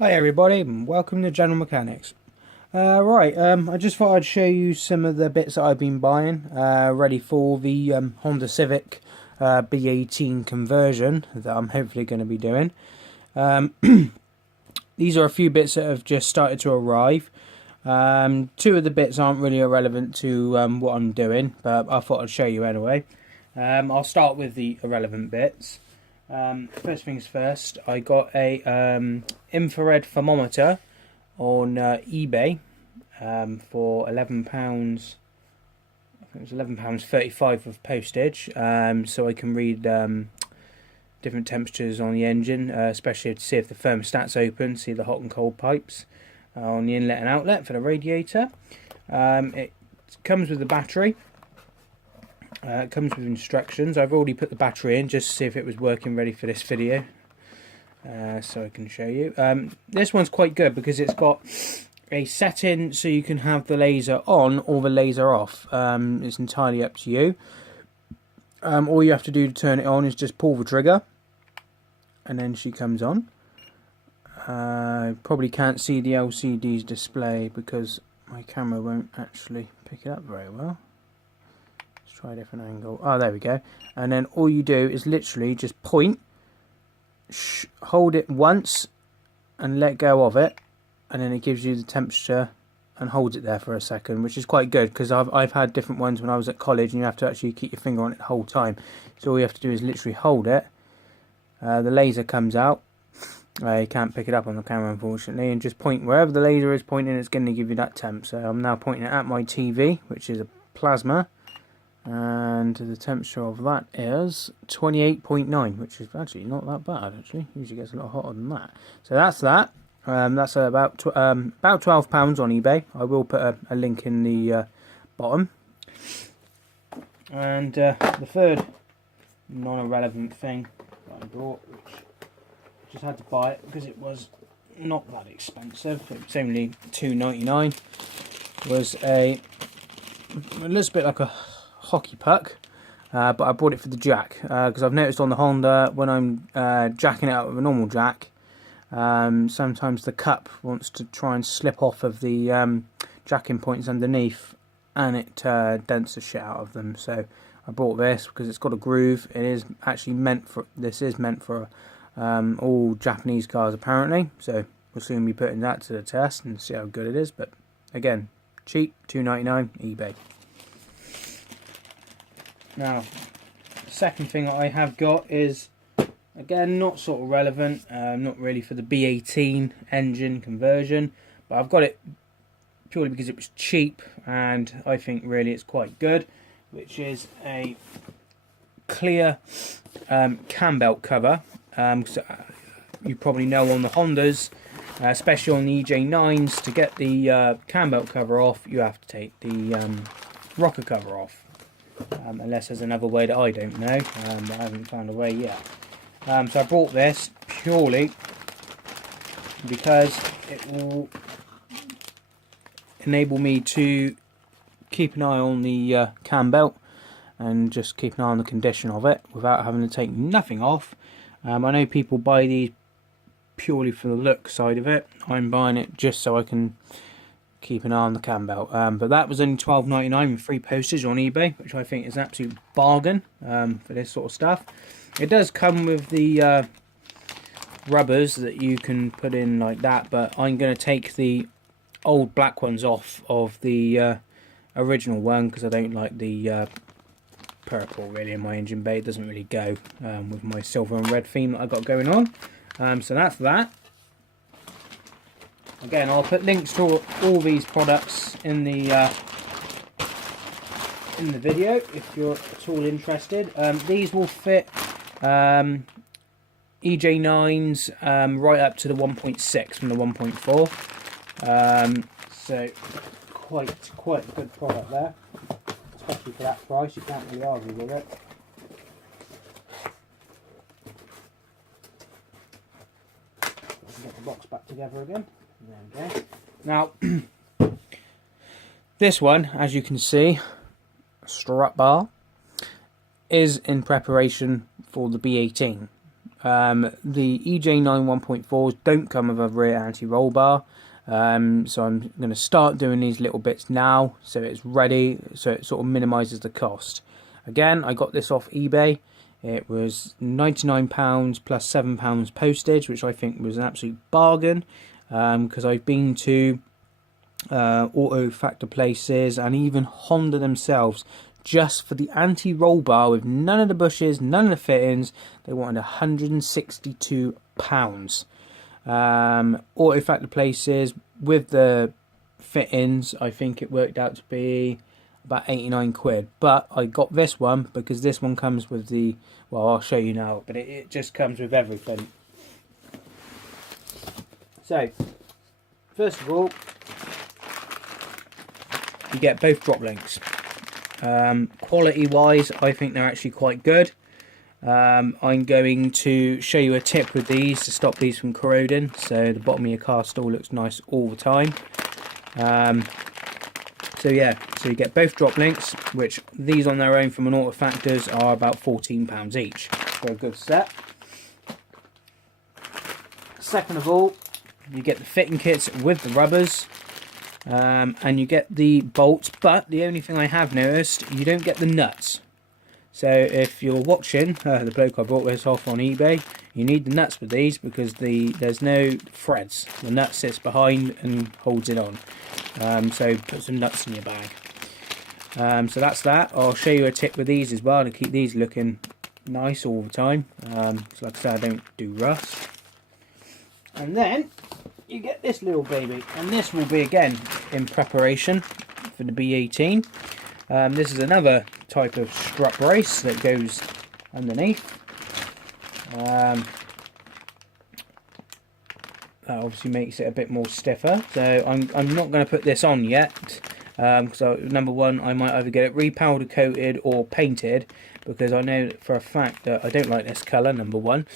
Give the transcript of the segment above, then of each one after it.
Hi everybody, and welcome to General Mechanics. I just thought I'd show you some of the bits that I've been buying, ready for the Honda Civic B18 conversion that I'm hopefully going to be doing. These are a few bits that have just started to arrive. Two of the bits aren't really irrelevant to what I'm doing, but I thought I'd show you anyway. I'll start with the irrelevant bits. First things first, I got a infrared thermometer on eBay for £11. I think it was £11.35 with postage, so I can read different temperatures on the engine, especially to see if the thermostat's open, see the hot and cold pipes on the inlet and outlet for the radiator. It comes with a battery. It comes with instructions. I've already put the battery in just to see if it was working ready for this video, so I can show you. This one's quite good because it's got a setting so you can have the laser on or the laser off. It's entirely up to you. All you have to do to turn it on is just pull the trigger and then she comes on. Probably can't see the LCD's display because my camera won't actually pick it up very well. Try a different angle. Oh, there we go. And then all you do is literally just point, hold it once and let go of it, and then it gives you the temperature and holds it there for a second, which is quite good because I've had different ones when I was at college and you have to actually keep your finger on it the whole time. So all you have to do is literally hold it. The laser comes out. You can't pick it up on the camera unfortunately, and just point wherever the laser is pointing, it's going to give you that temp. So I'm now pointing it at my TV, which is a plasma. And the temperature of that is 28.9, which is actually not that bad. Actually, usually gets a lot hotter than that. So that's that. That's about £12 on eBay. I will put a link in the bottom. And the third non-irrelevant thing that I bought, which I just had to buy it because it was not that expensive. It was only £2.99. Was a little bit like a hockey puck, but I bought it for the jack because I've noticed on the Honda when I'm jacking it out with a normal jack, sometimes the cup wants to try and slip off of the jacking points underneath and it dents the shit out of them. So I bought this because it's got a groove. It is actually meant for, this is meant for all Japanese cars apparently, so we'll soon be putting that to the test and see how good it is. But again, cheap, £2.99 eBay. Now, the second thing that I have got is, again, not sort of relevant, not really for the B18 engine conversion, but I've got it purely because it was cheap and I think really it's quite good, which is a clear cam belt cover. So you probably know on the Hondas, especially on the EJ9s, to get the cam belt cover off, you have to take the rocker cover off. Unless there's another way that I don't know, I haven't found a way yet. So I bought this purely because it will enable me to keep an eye on the cam belt and just keep an eye on the condition of it without having to take nothing off. I know people buy these purely for the look side of it. I'm buying it just so I can keep an eye on the cam belt. But that was only £12.99 with free postage on eBay, which I think is an absolute bargain for this sort of stuff. It does come with the rubbers that you can put in like that, but I'm going to take the old black ones off of the original one because I don't like the purple really in my engine bay. It doesn't really go with my silver and red theme that I got going on. So that's that. Again, I'll put links to all these products in the video if you're at all interested. These will fit EJ9s right up to the 1.6 from the 1.4. So quite a good product there, especially for that price. You can't really argue with it. Get the box back together again. There we go. Now, this one, as you can see, strap bar, is in preparation for the B18. The EJ9 1.4s don't come with a rear anti-roll bar. So I'm going to start doing these little bits now so it's ready, so it sort of minimises the cost. Again, I got this off eBay. It was £99 plus £7 postage, which I think was an absolute bargain, because I've been to auto factor places and even Honda themselves, just for the anti-roll bar with none of the bushes, none of the fittings, they wanted £162. Auto factor places with the fittings, I think it worked out to be about 89 quid. But I got this one because this one comes with the, well, I'll show you now, but it just comes with everything. So first of all, you get both drop links. Quality wise, I think they're actually quite good. I'm going to show you a tip with these to stop these from corroding, so the bottom of your car still looks nice all the time. So yeah, so you get both drop links, which these on their own from an auto factors are about £14 each for a good set. Second of all, you get the fitting kits with the rubbers, and you get the bolts, but the only thing I have noticed, you don't get the nuts. So if you're watching, the bloke I bought this off on eBay, you need the nuts with these because there's no threads. The nut sits behind and holds it on. So put some nuts in your bag. So that's that. I'll show you a tip with these as well to keep these looking nice all the time. So like I said, I don't do rust. And then you get this little baby, and this will be again in preparation for the B18. This is another type of strut brace that goes underneath. That obviously makes it a bit more stiffer. So I'm not going to put this on yet. So number one, I might either get it repowder coated or painted, because I know for a fact that I don't like this colour, number one.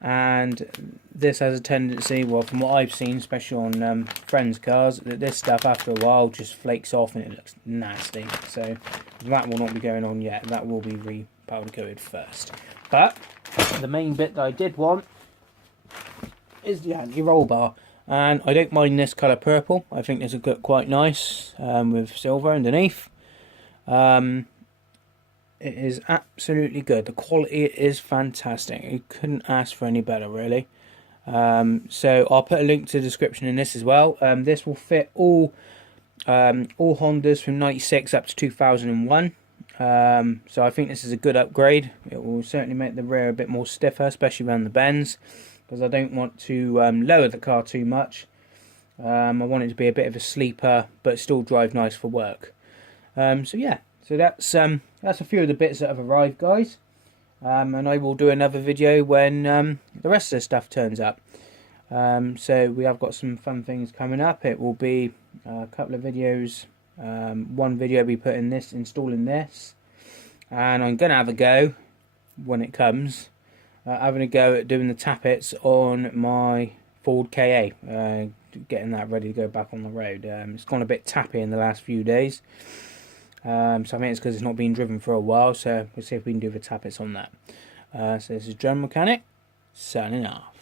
And this has a tendency, well, from what I've seen, especially on friends' cars, that this stuff after a while just flakes off and it looks nasty. So that will not be going on yet. That will be repowder coated first. But the main bit that I did want is the anti-roll bar, and I don't mind this colour purple. I think this will look quite nice with silver underneath. It is absolutely good. The quality is fantastic. You couldn't ask for any better, really. So I'll put a link to the description in this as well. This will fit all Hondas from 96 up to 2001. So I think this is a good upgrade. It will certainly make the rear a bit more stiffer, especially around the bends, because I don't want to lower the car too much. I want it to be a bit of a sleeper, but still drive nice for work. So yeah, so that's a few of the bits that have arrived, guys. And I will do another video when the rest of the stuff turns up. So we have got some fun things coming up. It will be a couple of videos. One video will be putting this, installing this, and I'm going to have a go when it comes. Having a go at doing the tappets on my Ford KA, getting that ready to go back on the road. It's gone a bit tappy in the last few days, so I think it's because it's not been driven for a while, so we'll see if we can do the tappets on that. So this is John Mechanic, signing off.